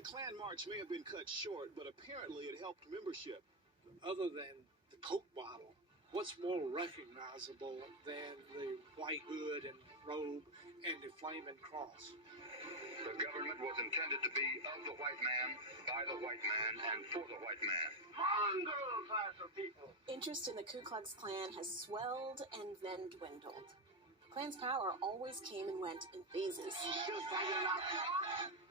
The Klan March may have been cut short, but apparently it helped membership. Other than the Coke bottle, what's more recognizable than the white hood and robe and the flaming cross? The government was intended to be of the white man, by the white man, and for the white man. Mongrel class of people. Interest in the Ku Klux Klan has swelled and then dwindled. The Klan's power always came and went in phases.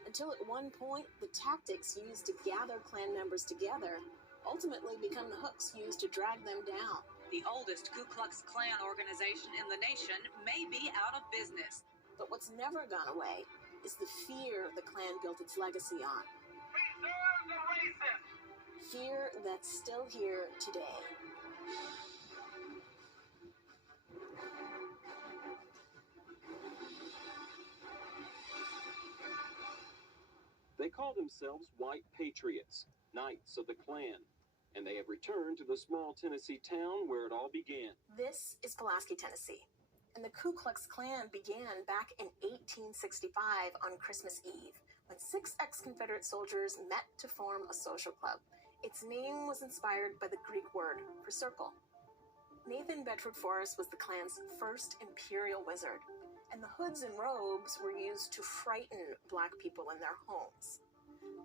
Until at one point, the tactics used to gather Klan members together ultimately become the hooks used to drag them down. The oldest Ku Klux Klan organization in the nation may be out of business. But what's never gone away is the fear the Klan built its legacy on. Preserve the racist! Fear that's still here today. They call themselves White Patriots, Knights of the Klan, and they have returned to the small Tennessee town where it all began. This is Pulaski, Tennessee, and the Ku Klux Klan began back in 1865 on Christmas Eve, when 6 ex-Confederate soldiers met to form a social club. Its name was inspired by the Greek word for circle. Nathan Bedford Forrest was the Klan's first imperial wizard, and the hoods and robes were used to frighten Black people in their homes.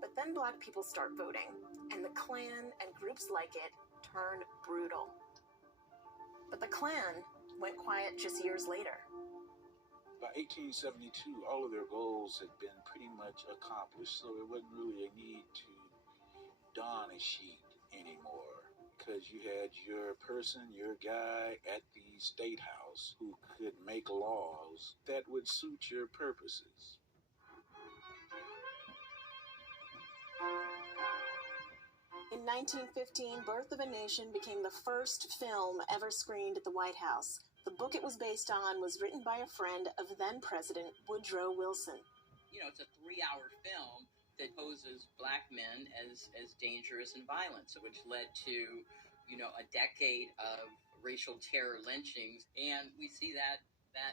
But then Black people start voting, and the Klan and groups like it turn brutal. But the Klan went quiet just years later. By 1872, all of their goals had been pretty much accomplished, so there wasn't really a need to don a sheet anymore, because you had your person, your guy at the State House who could make laws that would suit your purposes. In 1915, Birth of a Nation became the first film ever screened at the White House. The book it was based on was written by a friend of then-President Woodrow Wilson. You know, it's a 3-hour film that poses Black men as dangerous and violent, which led to, a decade of racial terror lynchings, and we see that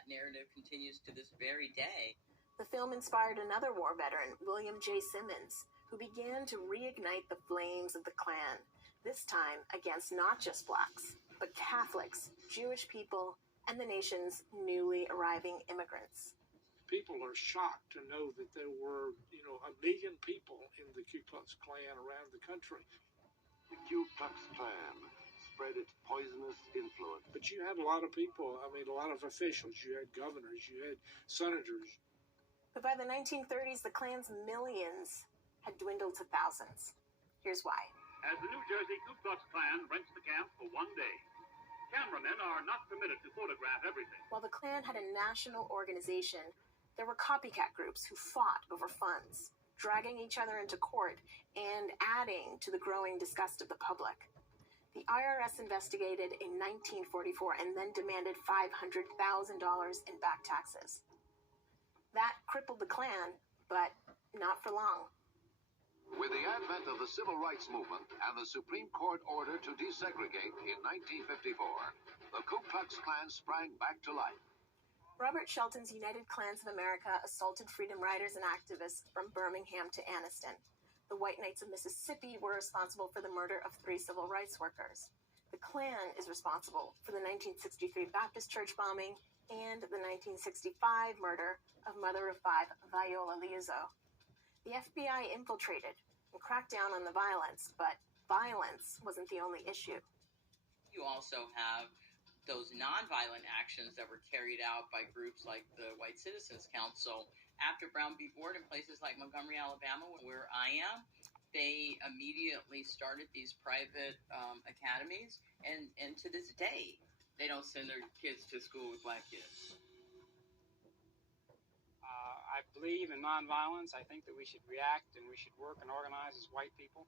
narrative continues to this very day. The film inspired another war veteran, William J. Simmons, who began to reignite the flames of the Klan, this time against not just Blacks, but Catholics, Jewish people, and the nation's newly arriving immigrants. People are shocked to know that there were, 1 million people in the Ku Klux Klan around the country. The Ku Klux Klan spread its poisonous influence. But you had a lot of people, a lot of officials. You had governors, you had senators. But by the 1930s, the Klan's millions had dwindled to thousands. Here's why. As the New Jersey Ku Klux Klan rents the camp for one day, cameramen are not permitted to photograph everything. While the Klan had a national organization, there were copycat groups who fought over funds, dragging each other into court and adding to the growing disgust of the public. The IRS investigated in 1944 and then demanded $500,000 in back taxes. That crippled the Klan, but not for long. With the advent of the Civil Rights Movement and the Supreme Court order to desegregate in 1954, the Ku Klux Klan sprang back to life. Robert Shelton's United Klans of America assaulted freedom riders and activists from Birmingham to Anniston. The White Knights of Mississippi were responsible for the murder of 3 civil rights workers. The Klan is responsible for the 1963 Baptist church bombing and the 1965 murder of Mother of 5 Viola Liuzzo. The FBI infiltrated and cracked down on the violence, but violence wasn't the only issue. You also have those nonviolent actions that were carried out by groups like the White Citizens Council. After Brown v. Board in places like Montgomery, Alabama, where I am, they immediately started these private academies, and to this day, they don't send their kids to school with Black kids. I believe in nonviolence. I think that we should react and we should work and organize as white people.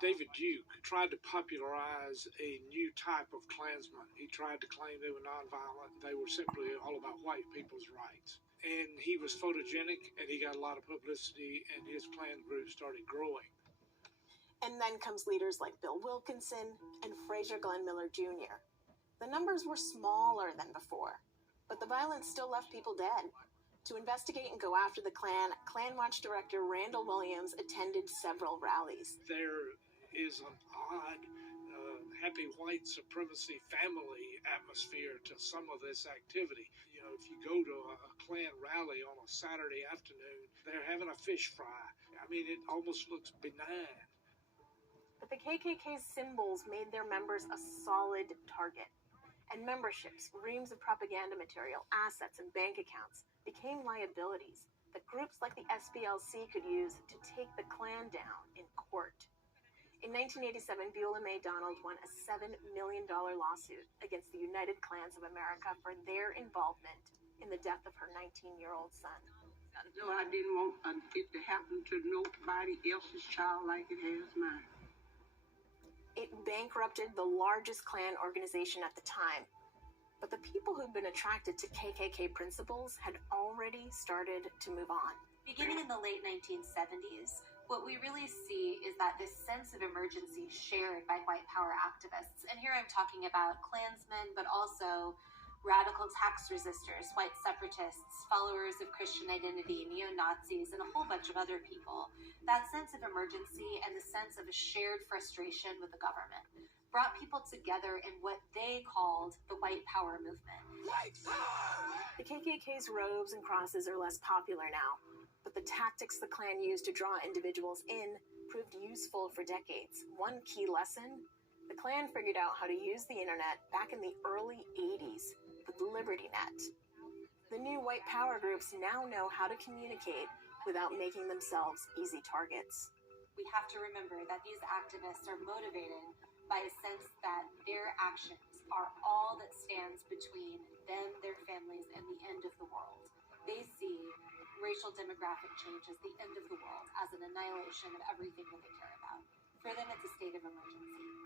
David Duke tried to popularize a new type of Klansman. He tried to claim they were nonviolent. They were simply all about white people's rights. And he was photogenic, and he got a lot of publicity, and his Klan group started growing. And then comes leaders like Bill Wilkinson and Fraser Glenn Miller Jr. The numbers were smaller than before, but the violence still left people dead. To investigate and go after the Klan, Klan Watch director Randall Williams attended several rallies. There is an odd, happy white supremacy family atmosphere to some of this activity. You know, if you go to a Klan rally on a Saturday afternoon, they're having a fish fry. I mean, it almost looks benign. But the KKK's symbols made their members a solid target. And memberships, reams of propaganda material, assets, and bank accounts became liabilities that groups like the SPLC could use to take the Klan down in court. In 1987, Beulah May Donald won a $7 million lawsuit against the United Klans of America for their involvement in the death of her 19-year-old son. No, I didn't want it to happen to nobody else's child like it has mine. It bankrupted the largest Klan organization at the time, but the people who'd been attracted to KKK principles had already started to move on. Beginning in the late 1970s, what we really see is that this sense of emergency shared by white power activists, and here I'm talking about Klansmen, but also radical tax resistors, white separatists, followers of Christian identity, neo-Nazis, and a whole bunch of other people. That sense of emergency and the sense of a shared frustration with the government brought people together in what they called the white power movement. White power! The KKK's robes and crosses are less popular now, but the tactics the Klan used to draw individuals in proved useful for decades. One key lesson: the Klan figured out how to use the internet back in the early 80s with LibertyNet. The new white power groups now know how to communicate without making themselves easy targets. We have to remember that these activists are motivated by a sense that their actions are all that stands between them, their families, and the end of the world. They see racial demographic change as the end of the world, as an annihilation of everything that they care about. For them, it's a state of emergency.